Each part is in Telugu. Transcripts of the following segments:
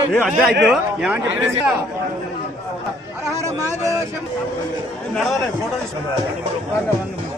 అదే అయిపో ఏమని చెప్పేసి నడవాలి ఫోటో తీసుకుంటారు.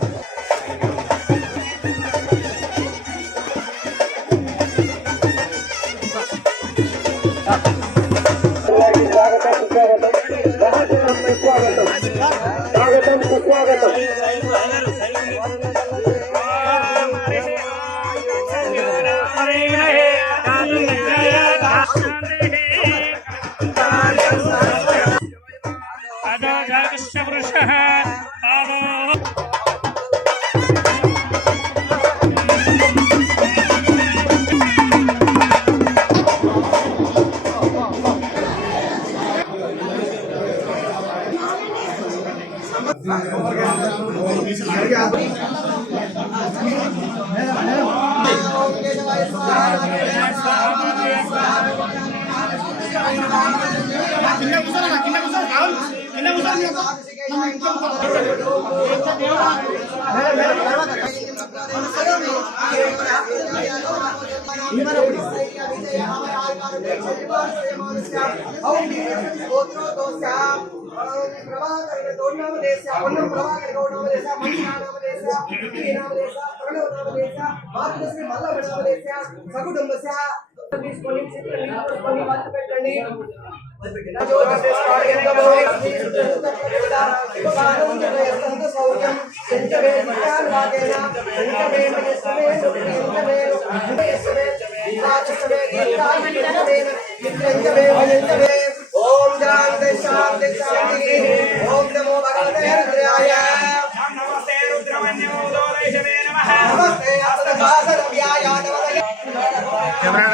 ओम शांति शांति शांति ओम नमो भगवते रुद्राय नमस्ते रुद्रमन्यो दोलैषवे नमः नमस्ते अस्तभासरव्याय नमः camera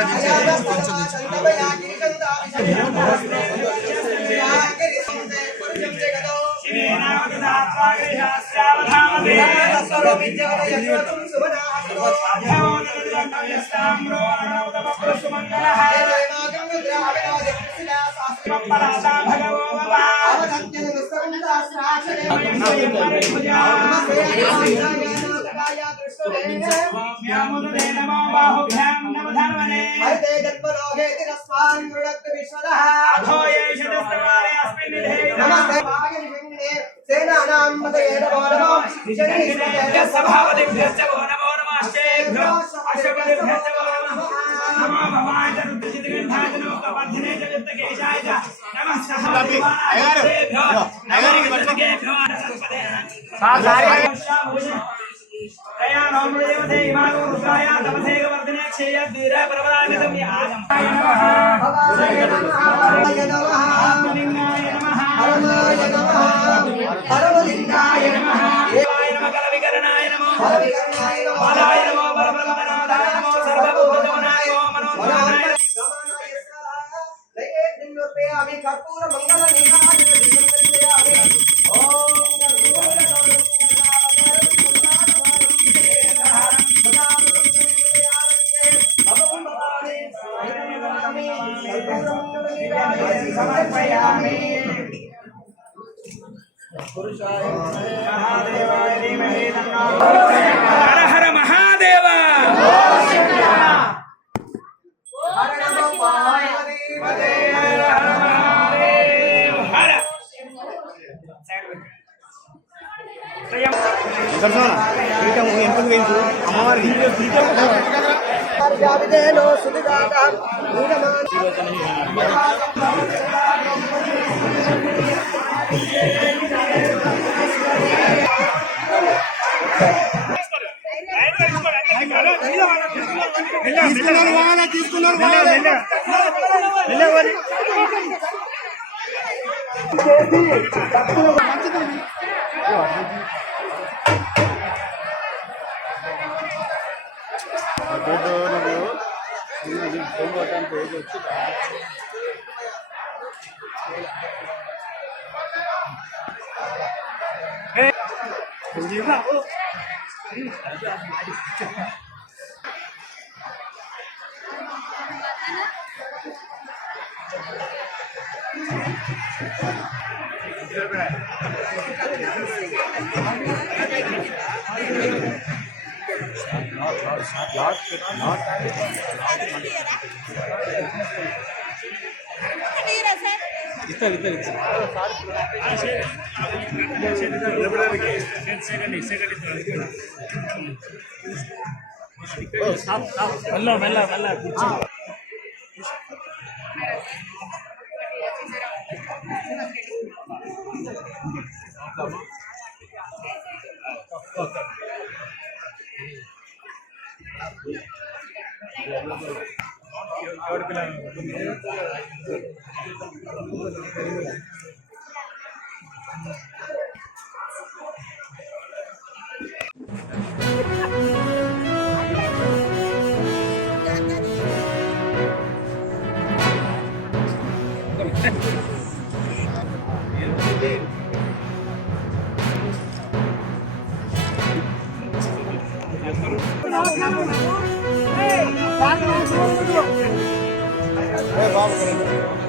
her her Mahadev not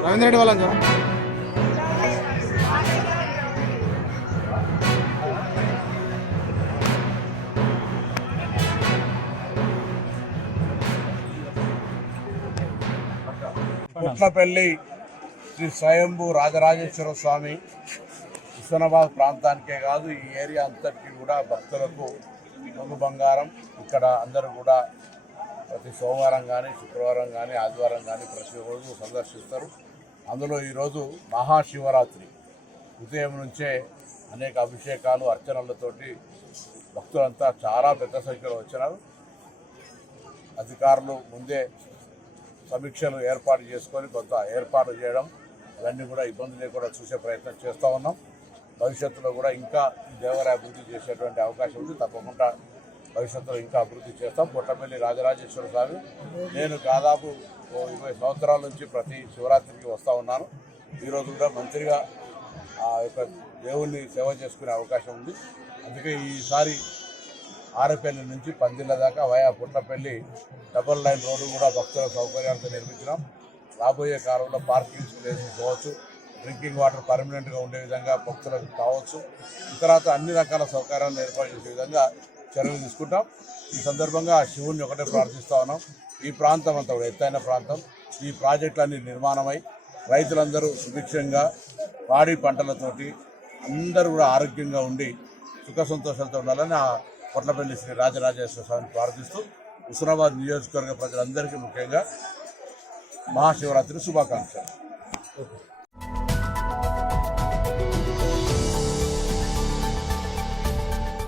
Ravindra Reddy వాళ్ళని పుట్లపల్లి శ్రీ స్వయంభూ రాజరాజేశ్వర స్వామి హుస్నాబాద్ ప్రాంతానికే కాదు ఈ ఏరియా అంతటికి కూడా భక్తులకు కొంగు బంగారం. ఇక్కడ అందరూ కూడా ప్రతి సోమవారం కానీ శుక్రవారం కానీ ఆదివారం కానీ ప్రతిరోజు సందర్శిస్తారు. అందులో ఈరోజు మహాశివరాత్రి ఉదయం నుంచే అనేక అభిషేకాలు అర్చనలతోటి భక్తులంతా చాలా పెద్ద సంఖ్యలో వచ్చినారు. అధికారులు ముందే సమీక్షలు ఏర్పాటు చేసుకొని కొంత ఏర్పాటు చేయడం ఇవన్నీ కూడా ఇబ్బంది లేకుండా చూసే ప్రయత్నం చేస్తూ ఉన్నాం. భవిష్యత్తులో కూడా ఇంకా ఈ దేవాలయ అభివృద్ధి చేసేటువంటి అవకాశం ఉంది. తప్పకుండా భవిష్యత్తులో ఇంకా అభివృద్ధి చేస్తాం. పుట్టపల్లి రాజరాజేశ్వర స్వామి నేను దాదాపు 20 సంవత్సరాల నుంచి ప్రతి శివరాత్రికి వస్తూ ఉన్నాను. ఈరోజు కూడా మంత్రిగా ఆ యొక్క దేవుణ్ణి సేవ చేసుకునే అవకాశం ఉంది. అందుకే ఈసారి ఆరేపల్లి నుంచి పందిళ్ళ దాకా via Puttapalli double line road కూడా భక్తుల సౌకర్యాలతో నిర్మించినాం. రాబోయే కాలంలో పార్కింగ్ ప్లేసెస్ కావచ్చు, డ్రింకింగ్ వాటర్ పర్మనెంట్గా ఉండే విధంగా భక్తులకు కావచ్చు, తర్వాత అన్ని రకాల సౌకర్యాలను ఏర్పాటు చేసే విధంగా చర్యలు తీసుకుంటాం. ఈ సందర్భంగా శివుణ్ణి ఒకటే ప్రార్థిస్తూ ఉన్నాం. ఈ ప్రాంతం అంతా కూడా ఎత్తైన ప్రాంతం. ఈ ప్రాజెక్టులన్నీ నిర్మాణమై రైతులందరూ సుభిక్షంగా పాడి పంటలతోటి అందరూ కూడా ఆరోగ్యంగా ఉండి సుఖ సంతోషాలతో ఉండాలని ఆ పుట్లపల్లి శ్రీ రాజరాజేశ్వర స్వామిని ప్రార్థిస్తూ హుస్నాబాద్ నియోజకవర్గ ప్రజలందరికీ ముఖ్యంగా మహాశివరాత్రి శుభాకాంక్షలు.